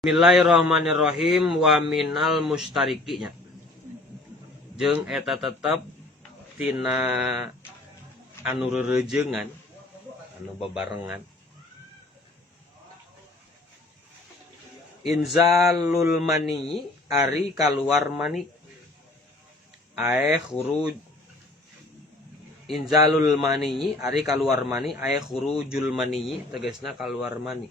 Bismillahirrahmanirrahim. Wa minal mustarikinya jeung eta tetep tina anu reurejeungan anu babarengan inzalul mani ari kaluar mani khuruj inzalul mani ari kaluar mani khurujul mani tegasna kaluar mani.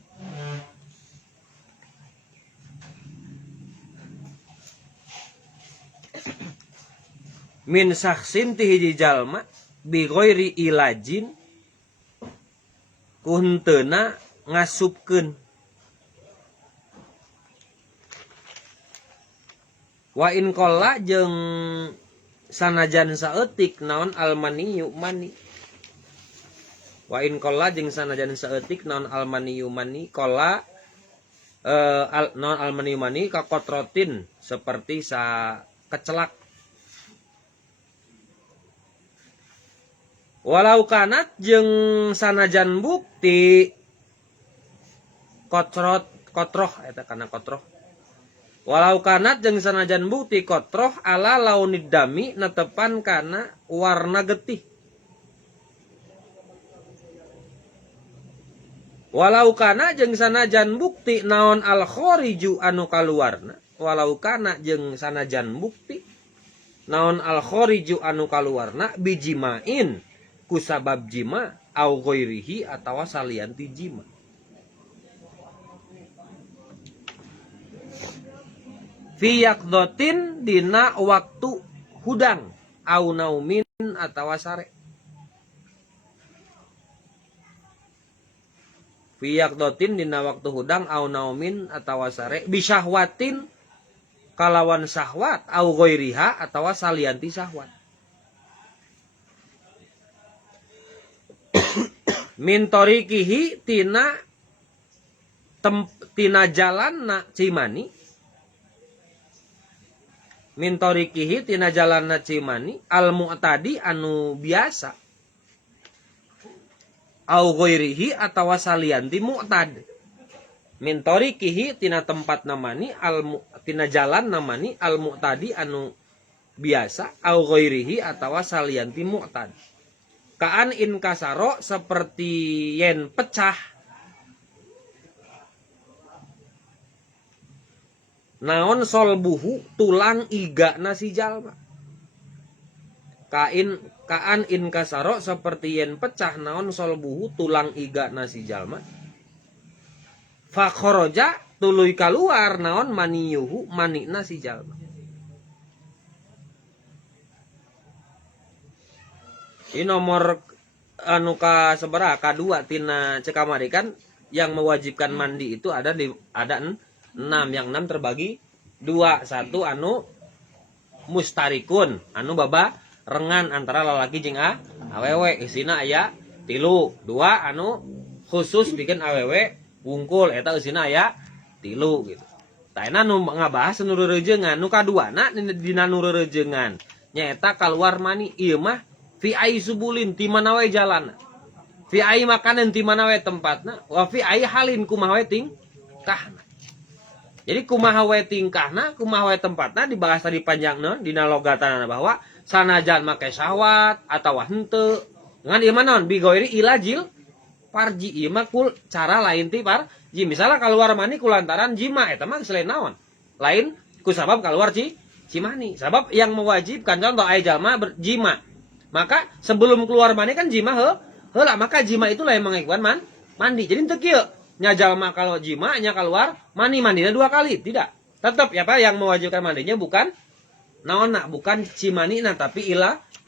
Min saksin ti hiji jalma bi ghairi ilajin kunteuna ngasupkeun. Wa in qalla jeung sanajan saeutik naon almaniyu mani. Wa in qalla jeung sanajan saeutik naon almaniyu mani qalla naon almaniyu mani ka kotrotin seperti sa kecelak. Walau kanat jeung sanajan bukti kotroh eta kana kotroh. Walau kanat jeung sanajan bukti kotroh ala launid dami netepan kana warna getih. Walau kana jeung sanajan bukti naon al khariju anu kaluarna. Walau kana jeung sanajan bukti naon al khariju anu kaluarna bijimain kusabab jima au ghairihi atawa salianti jima. Fi yaqdatin dina waktu hudang au naumin atawa sare. Fi yaqdatin dina waktu hudang au naumin atawa sare bisyahwatin kalawan syahwat au ghairiha atawa salianti syahwat. Min tariqihi tina jalanna cimani. Min tariqihi tina jalanna cimani al mu'tadi anu biasa. Au ghairihi atawa salianti mu'tad. Min tariqihi tina tempat namani tina jalan namani al mu'tadi anu biasa au ghairihi atawa salianti mu'tad. Kaan in kasaro seperti yen pecah. Naon solbuhu tulang iga nasi jalma. Kaan in kasaro seperti yen pecah naon solbuhu tulang iga nasi jalma. Fakhoroja tuluy kaluar naon maniyuhu mani nasi jalma. Ini nomor anu ka sabaraha kadua tina cekamari kan yang mewajibkan mandi itu ada 6, yang 6 terbagi 2. 1 anu mustarikun anu baba rengan antara lalaki jeung awewe isina aya 3. 2 anu khusus bikin awewe wungkul eta isina aya 3 gitu. Tah anu ngabahas nu reurejeungan nu kaduana dina nu reurejeungan nyaeta kaluar mani ieu mah fi ai subulin ti mana we jalanna. Fi ai makanan ti mana we tempatna. Wa fi ai halin kumaha we tingkahna. Jadi kumaha we tingkahna, kumaha we tempatna dibahas tadi panjangna dina logatana bahwa sanajan make syahwat atawa henteu. Ngan ieu mah naon bi ghairi ilajil parji ieu mah kul cara lain ti parji. Misalnya keluar mani kulantaran jima eta mah selain naon? Lain kusabab keluar cimani. Sabab yang mewajibkan contoh ai jalma berjima. Maka sebelum keluar mani kan jima heula maka jima itulah yang mengakibatkan mandi. Jadi teu kieu nya jalma kalau jima nya keluar mandinya 2 kali, tidak. Tetap ya Pak yang mewajibkan mandinya bukan naonna, bukan cimanina tapi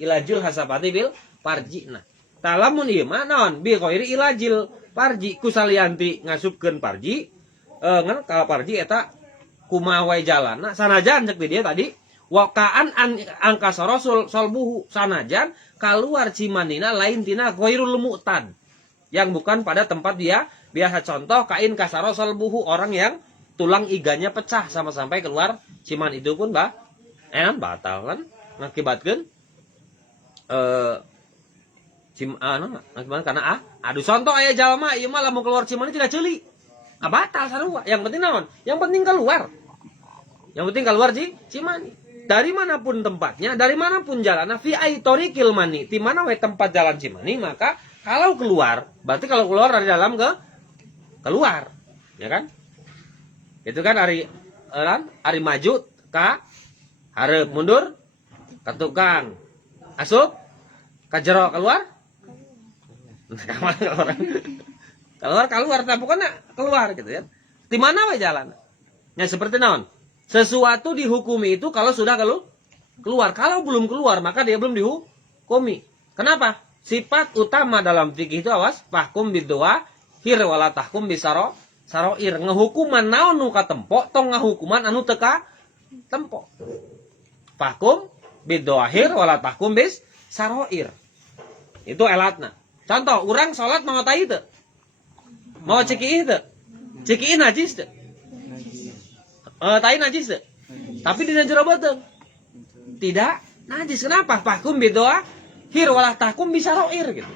ilajul hasapati bil parjina. Tah lamun ieu mah naon bi ghairi ilajil parji kusalianti ngasupkeun parji ngan ka parji eta kumaha wae jalanna sanajan cek dia tadi wakaan angkasa rasul solbuhu sanajan keluar cimanina lain tina ghairul mu'tad yang bukan pada tempat dia biasa. Contoh kain kasaro solbuhu orang yang tulang iganya pecah sama sampai keluar ciman itu pun batal kan ngakibatkeun karena adu contoh aya jalma ieu mah lamun keluar ciman tidak ceuli batal sarua. Yang penting naon? Yang penting keluar. Yang penting keluar Cimani. Dari manapun tempatnya, dari manapun jalannya, fi aitorikil mani, di mana we tempat jalan Cimani, maka kalau keluar, berarti kalau keluar dari dalam keluar, ya kan? Itu kan hari maju ke hareup mundur ke tukang asup ke jero keluar keluar tapi bukan keluar gitu ya. Di mana we jalan? Ya seperti naon? Sesuatu dihukumi itu kalau sudah keluar. Kalau belum keluar maka dia belum dihukumi. Kenapa? Sifat utama dalam fikih itu awas fahkum bidoa hir wala tahkum bisaro saroir. Ngehukuman naon nu katempo tong ngahukuman anu teka tempo. Fahkum bidoahir wala tahkum bis saroir. Itu elatna. Contoh, orang sholat mau tai teu? Mau cikiih teu? Cikiih najis teu? Tai najis teu? Tapi dina jero beuteung. Tidak najis. Kenapa? Fahkum bidoa hir wala tahkum bisaroir gitu.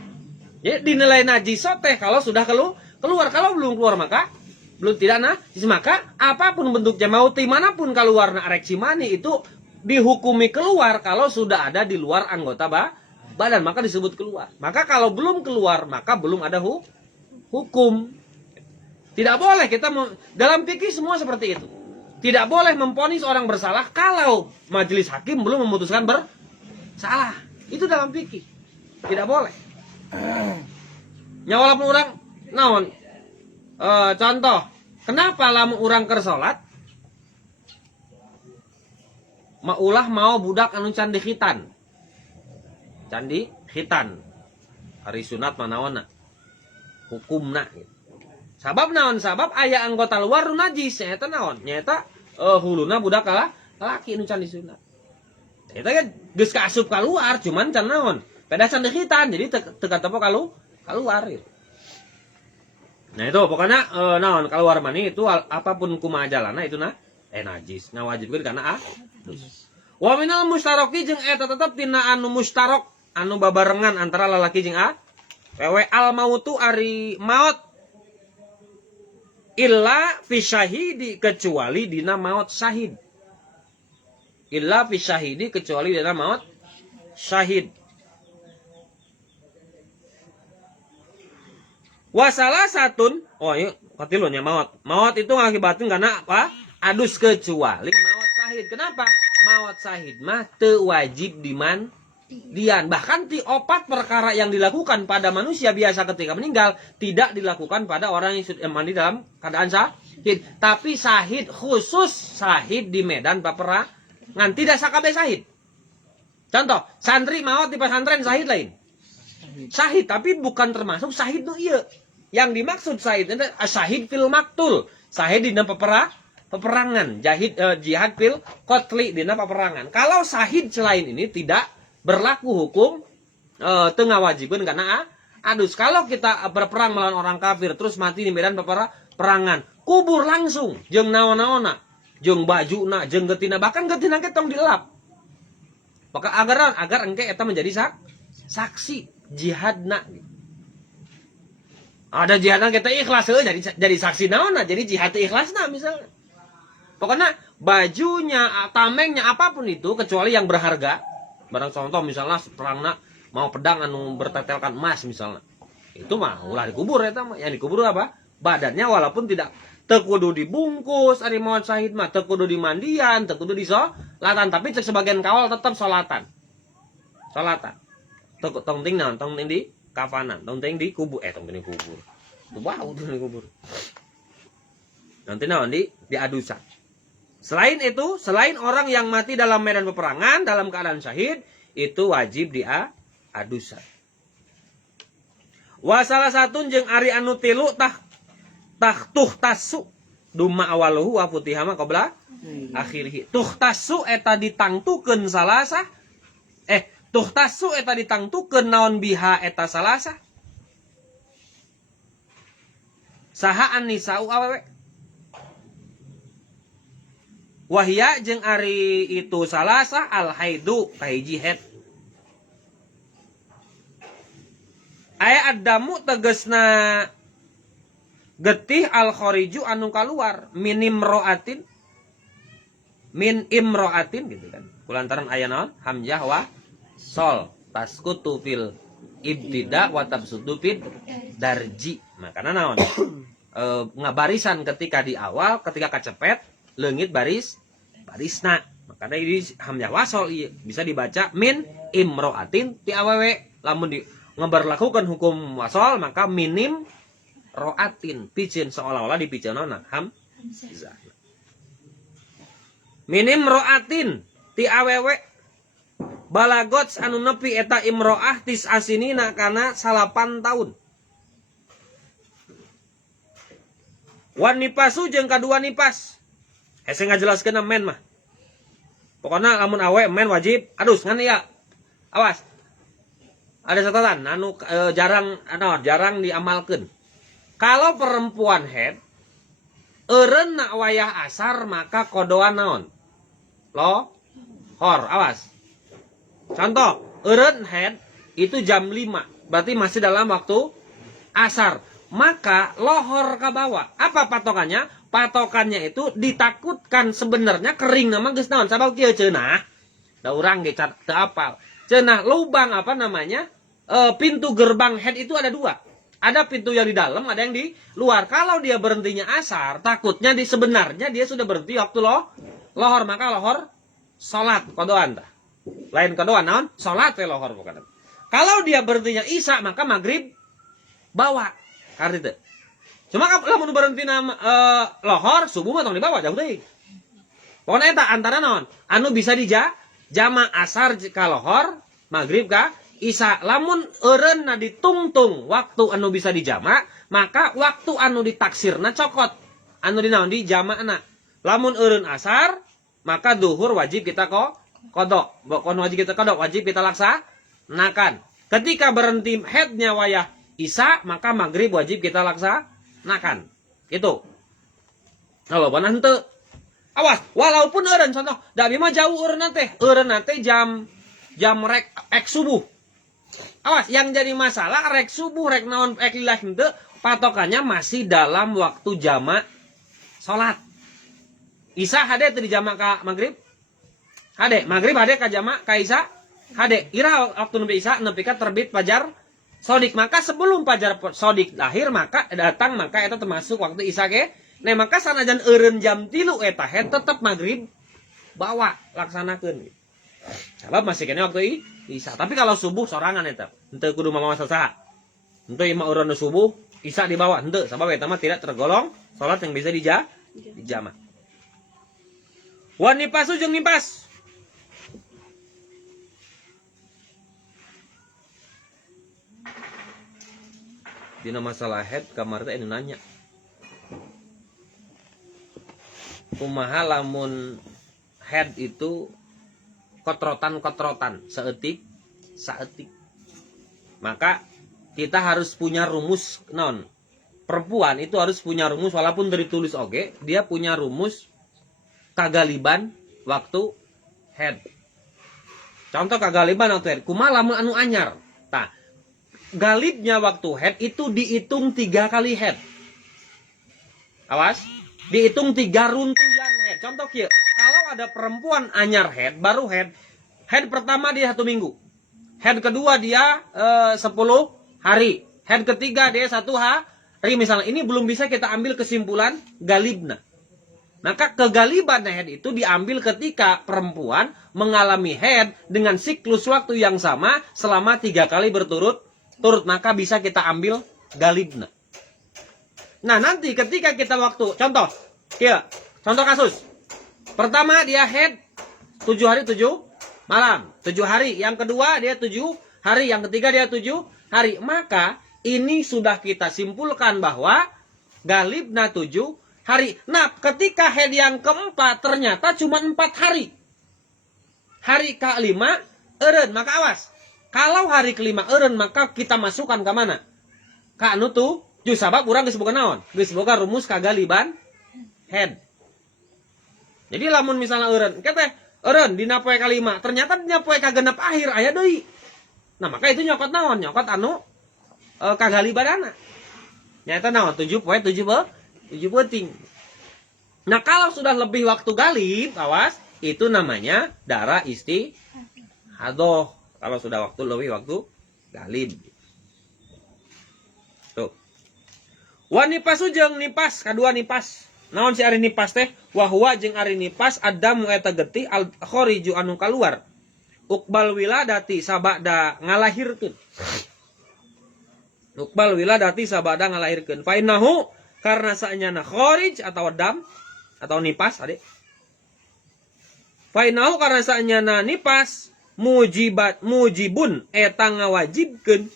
Ya dinilai najis teh kalau sudah keluar. Kalau belum keluar maka belum tidak najis. Maka apapun bentuknya mau dimanapun keluarna arek Cimani itu dihukumi keluar kalau sudah ada di luar anggota badan, maka disebut keluar. Maka kalau belum keluar maka belum ada hukum. Tidak boleh kita dalam fikih semua seperti itu. Tidak boleh memvonis orang bersalah kalau majelis hakim belum memutuskan bersalah. Itu dalam fikih. Tidak boleh. Ya walaupun orang naon contoh, kenapa lamun orang keur salat maulah mau budak anu candi khitan. Candi khitan. Hari sunat manaonna. Hukumna gitu. Sabab naon? Sabab aya anggota luar nu najis nyaeta naon? Nyaeta huluna budak laki nu candi sunat. Eta kan geus kaasup keluar cuman can naon? Peda candi khitan jadi teu katempo keluar gitu. Nah itu pokoknya naon keluar mani itu apapun kumaha jalanna itu najis. Nah wajibkeun kana adus. Wa minal mustaroki jeung eta tetep tina anu mustarok anu babarengan antara lalaki jeung wewe al mautu ari maut illa fi syahidi kecuali dina maut syahid. Illa fi syahidi kecuali dina maut syahid. Wasalah satun, iya katilunya maut. Maut itu ngakibatkeun karena apa? Adus kecuali maut syahid. Kenapa? Maut syahid mah teu wajib dimandian. Bahkan ti opat perkara yang dilakukan pada manusia biasa ketika meninggal tidak dilakukan pada orang yang mandi dalam keadaan syahid. Tapi syahid khusus syahid di medan peperangan, tidak sakabeh syahid. Contoh, santri maut di pesantren syahid lain. Syahid tapi bukan termasuk syahid nu ieu. Yang dimaksud syahid itu syahid fil maktul, syahid di peperangan, jihad fil qatli di peperangan. Kalau syahid selain ini tidak berlaku hukum tengah wajibun karena adus. Kalau kita berperang melawan orang kafir terus mati di medan peperangan, kubur langsung jeung naon-naonna, jeung bajuna, jeung getina, bahkan getina ge tong dilap. Maka agar engke eta menjadi saksi jihadna. Ada jihadna kita ikhlas jadi saksi naonna, jadi jihad ikhlasna misalnya. Pokoknya bajunya, tamengnya apapun itu kecuali yang berharga. Barang contoh misalnya perangna mau pedang anu bertetelkan emas misalnya. Itu mah ulah dikubur eta mah. Yang dikubur apa? Badannya walaupun tidak teu kudu dibungkus ari maut syahid mah, teu kudu dimandian, teu kudu disolatan, tapi cek sebagian kawal tetap solatan. Tong ting naon? Tong ting di kafanan, tong ting di kubur, tong ting di kubur. Wow, tong di kubur. Nanti naon di adusan. Selain itu, selain orang yang mati dalam medan peperangan dalam keadaan syahid, itu wajib diadusan. Wa salah satun jeung ari anu tilu tuh tasu duma awaluhu wa futihama qabla akhirih. Tuh tasu eta ditangtukeun salasa. Tuh tasu eta ditangtukeun naon biha eta salasa. Saha an-nisa'u awewe. Wahya jeung ari itu salasa al-haidu kahiji haid. Aya adamu tegasna getih al khoriju anu kaluar min imroatin gitu kan. Kulantaran aya naon hamzah wa sol taskutu fil ibtida wa tabsutu fil darji. Makana naon? Ngabarisan ketika di awal, ketika kacepet leungit barisna. Makanya ini hamzah wasol bisa dibaca min imroatin ti awewe. Lamun di ngeberlakukan hukum wasol maka minim roatin picin seolah-olah dipiceunana hamzah. Minim roatin ti awewe balagot anu nepi eta imroah tis asinina kana 8 tahun. Wan nipasu jeung kadua nipas. Hese ngajelaskeun men mah. Pokona lamun awe men wajib adus ngan ya. Awas. Ada catatan anu jarang diamalkeun. Kalau perempuan head eureun na wayah asar maka kodoan naon? Lohor. Awas. Contoh, eureun head itu jam 5. Berarti masih dalam waktu asar. Maka lohor ka bawah. Apa patokannya? Patokannya itu ditakutkan sebenarnya kering nama geus naon sabab kieu ceunah. Da urang ge teu apal. Ceunah lubang apa namanya? Pintu gerbang head itu ada 2. Ada pintu yang di dalam, ada yang di luar. Kalau dia berhentinya asar, takutnya sebenarnya dia sudah berhenti waktu lohor, maka lohor salat kodoan tah. Lain kodoan naon? Salat we lohor bukan. Kalau dia berhentinya isya, maka maghrib bawa. Karena itu. Cuma lamun berhenti lohor, subuh mah tong dibawa jauh deui. Pokona eta antara naon? Anu bisa jama asar ka lohor, maghrib ka isya. Lamun eureun na ditungtung waktu anu bisa dijama, maka waktu anu ditaksirna cokot. Anu dinaon di jama'na. Lamun eureun asar, maka duhur wajib kita kodok. Kon wajib kita kodok, wajib kita laksanakan. Ketika berhenti headnya wayah isya, maka maghrib wajib kita laksanakan. Itu. Kalau benar henteu. Awas, walaupun eureun contoh, da mah jauh eureun teh. Eureun teh jam rek subuh. Awas, yang jadi masalah rek subuh, rek naon, rek lillah henteu, patokannya masih dalam waktu jama salat. Isya hade teu dijama ka maghrib? Hade, maghrib hade ka jama ka isya? Hade. Ira waktu nepi isya nepi ka terbit fajar sodik. Maka sebelum fajar sodik lahir maka datang maka eta termasuk waktu isya ge. Nah maka sanajan eureun jam 3 eta het tetep maghrib bawa laksanakeun. Sabab masih kene waktu isya. Tapi kalau subuh sorangan eta, henteu kudu mamawas saha. Henteu imah eureun subuh isya dibawa henteu, sabab eta mah tidak tergolong salat yang bisa dijama. Wan nipasu jeung nipas. Dina masalah head kamar teh anu nanya. Kumaha lamun head itu kotrotan saeutik. Maka kita harus punya rumus naon? Perempuan itu harus punya rumus walaupun dari tulis oge, dia punya rumus kagaliban waktu head. Contoh kagaliban waktu head. Kumaha lamun anu anyar? Tah. Galibnya waktu head itu dihitung 3 kali head. Awas, dihitung 3 runtuyan head. Contoh kieu, kalau ada perempuan anyar head, baru head pertama dia 1 minggu. Head kedua dia 10 hari. Head ketiga dia 1 hari misalnya. Ini belum bisa kita ambil kesimpulan galibna. Maka kegaliban head itu diambil ketika perempuan mengalami head dengan siklus waktu yang sama selama 3 kali berturut-turut. Maka bisa kita ambil galibna. Nah nanti ketika kita waktu, contoh kasus. Pertama dia head 7 hari 7 malam. 7 hari. Yang kedua dia 7 hari. Yang ketiga dia 7 hari. Maka ini sudah kita simpulkan bahwa galibna 7 hari. Nah ketika head yang keempat ternyata cuma 4 hari. Hari ke-5 eureun. Maka awas. Kalau hari ke-5 eureun maka kita masukkan ke mana? Ka anu tuh sabab urang geus boga naon? Geus boga rumus kagaliban head. Jadi lamun misalnya eureun, teh eureun dina poe ka-5, ternyata dina poe ka-6 akhir aya deui. Nah, maka itu nyokot naon? Nyokot anu kagalibanana. Nyata naon 7 penting. Nah, kalau sudah lebih waktu galib, awas, itu namanya darah istihadah. Kalau sudah lebih waktu galib. Tuh. Wa nipasu jeung nipas, kadua nipas. Naon si ari nipas teh? Wa huwa jeung ari nipas adamu eta getih al khariju anu kaluar. Uqbal wiladati sabada ngalahirkeun. Uqbal wiladati sabada ngalahirkeun. Fa innahu karena saenyana kharij atau dam atau nipas ade. Fa innahu karena saenyana nipas mujibun eta ngawajibkeun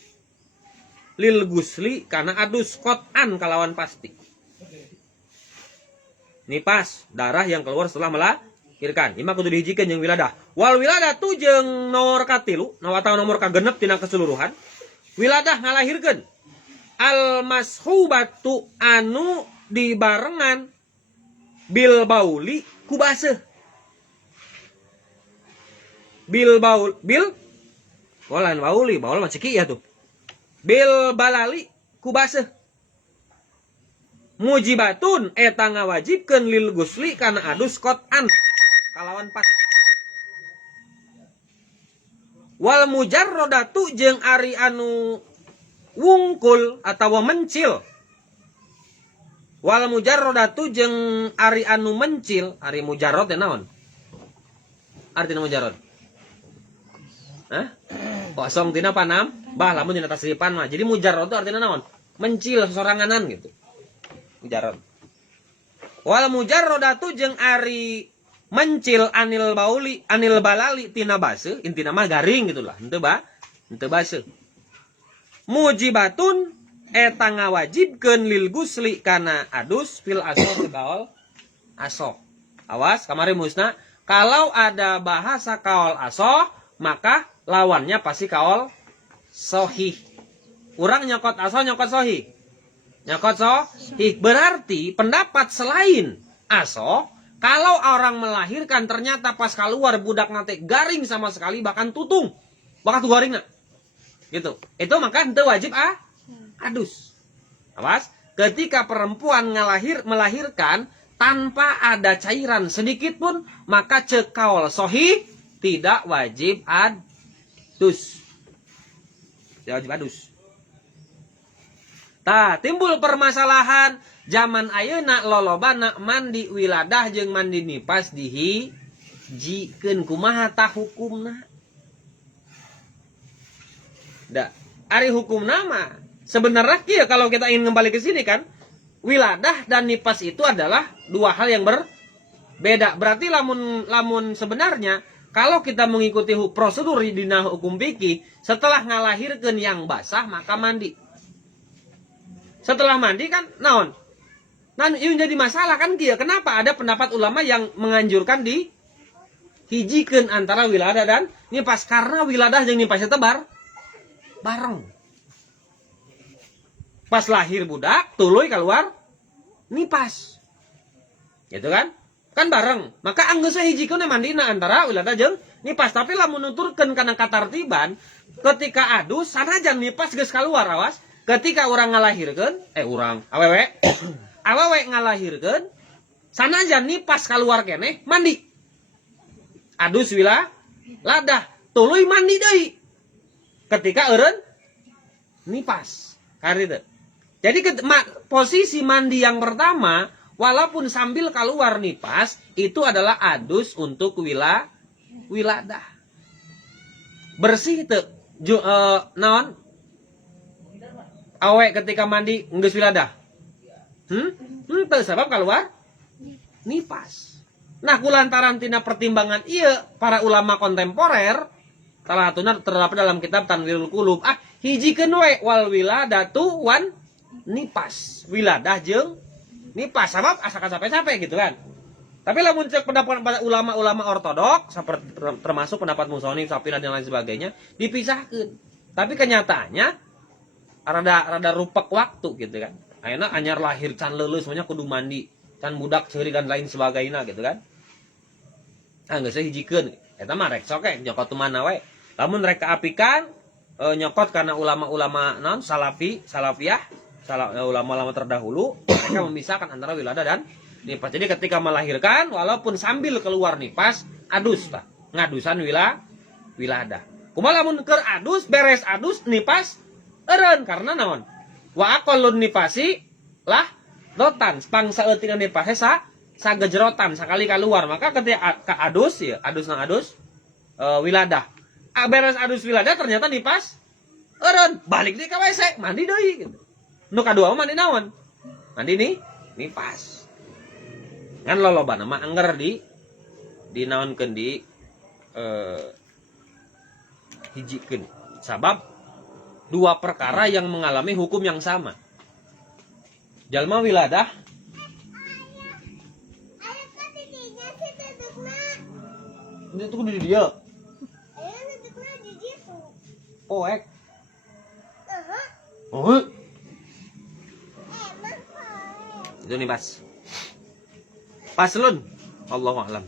lil gusli kana adus qot'an kalawan pasti. Nipas darah yang keluar setelah melahirkan. Ima kudu dihijikeun jeung wiladah. Wal wiladatu jeung nomor katilu, atau nomor kagenep tina keseluruhan. Wiladah ngalahirkeun. Al mashubatu anu dibarengan bil bauli ku baseuh. Bil walan bauli, baul mah ceki ya tuh. Bil balali ku baseuh. Mujibatun eta ngawajibkeun lil gusli kana adus qot'an kalawan pasti. Wal mujarrodatu jeung ari anu wungkul atawa mencil. Wal mujarrodatu jeung ari anu mencil, ari mujarrod teh naon? Artina mujarrod. Hah? Kosong tina panam, bah lamun tina tasrifan mah. Jadi mujarrod itu artinya naon? Mencil soranganan gitu. Mujarrod. Wal mujarrodatu jeung ari mencil anil balali tina baseuh, intina mah garing gitulah. Henteu baseuh. Mujibatun eta ngawajibkeun lil gusli kana adus fil asok kaul asok. Awas kamari musna, kalau ada bahasa kaul asok, maka lawannya pasti kaul sohih. Urang nyokot asok nyokot sohih. Nyokot sohih berarti pendapat selain asok, kalau orang melahirkan ternyata pas keluar budak nanti garing sama sekali bahkan tutung, bahkan tuh garing gitu. Itu maka henteu wajib adus. Awas, ketika perempuan melahirkan tanpa ada cairan sedikit pun, maka cekaul sohih tidak wajib adus. Tidak wajib adus. Tah, timbul permasalahan zaman ayeuna lolobana mandi wiladah jeung mandi nipas dihijikeun kumaha tah hukumna? Da, ari hukumna mah sebenarnya kieu kalau kita ingin kembali ke sini kan, wiladah dan nipas itu adalah dua hal yang berbeda. Berarti lamun sebenarnya kalau kita mengikuti prosedur dina hukum fikih, setelah ngalahirkeun yang basah maka mandi. Setelah mandi kan naon? Nah, ini jadi masalah kan dia. Kenapa ada pendapat ulama yang menganjurkan dihijikeun antara wiladah dan nipas karena wiladah jeung nipasnya tebar bareng. Pas lahir budak, tuluy keluar nipas. Gitu kan? Kan bareng. Maka anggeus hijikeun mandina antara wiladah jeung nipas, tapi lamun nuturkeun kana katartiban, ketika adus sanajan nipas geus keluar awas. Ketika orang ngalahirkeun, awewe ngalahirkeun, sanajan nipas keluar keneh mandi. Adus wiladah, tuluy mandi deui. Ketika eureun nipas. Karena jadi posisi mandi yang pertama, walaupun sambil keluar nipas, itu adalah adus untuk wiladah. Bersih teu naon? Awe ketika mandi geus wiladah. Teu sabab keluar nipas. Nah, kulantaran tina pertimbangan ieu para ulama kontemporer salah satunya terdapat dalam kitab Tanwirul Qulub. Hijikeun we wal wiladatu wan nipas. Wiladah jeung nipas sabab asa kacape-cape gitu kan. Tapi lamun cek pendapat ulama-ulama ortodok seperti termasuk pendapat Musonif, Syafi'i dan lain sebagainya dipisahkeun. Tapi kenyataannya rada rupek waktu gitu kan. Ayeuna anyar lahir can leuleus semuanya kudu mandi, can budak ceuri dan lain sebagainya gitu kan. Geus hijikeun. Eta mah rek sok nyokot mana we. Lamun rek kaapikan nyokot karena ulama-ulama naon salafiyah ulama-ulama terdahulu mereka memisahkan antara wiladah dan nifas. Jadi ketika melahirkan walaupun sambil keluar nifas, adus tah. Ngadusan wiladah. Kumaha lamun keur adus, beres adus nifas eureun karena naon? Wa aqallun nifasi lah dotan, pangsa eueutina nifas sagejrotan sakali keluar. Maka ketika adus ya, adus wiladah. Beres adus wiladah ternyata nifas eureun, balik deui ka WC, mandi deui gitu. Nu kadua mandi naon? Mandi nih nifas. Kan lolobana mah angger di naonkeun di hijikeun. Sabab dua perkara yang mengalami hukum yang sama. Jalma wiladah itu kudu di dia. Poek. Oh. Itu nih pas. Paslun. Allahu a'lam.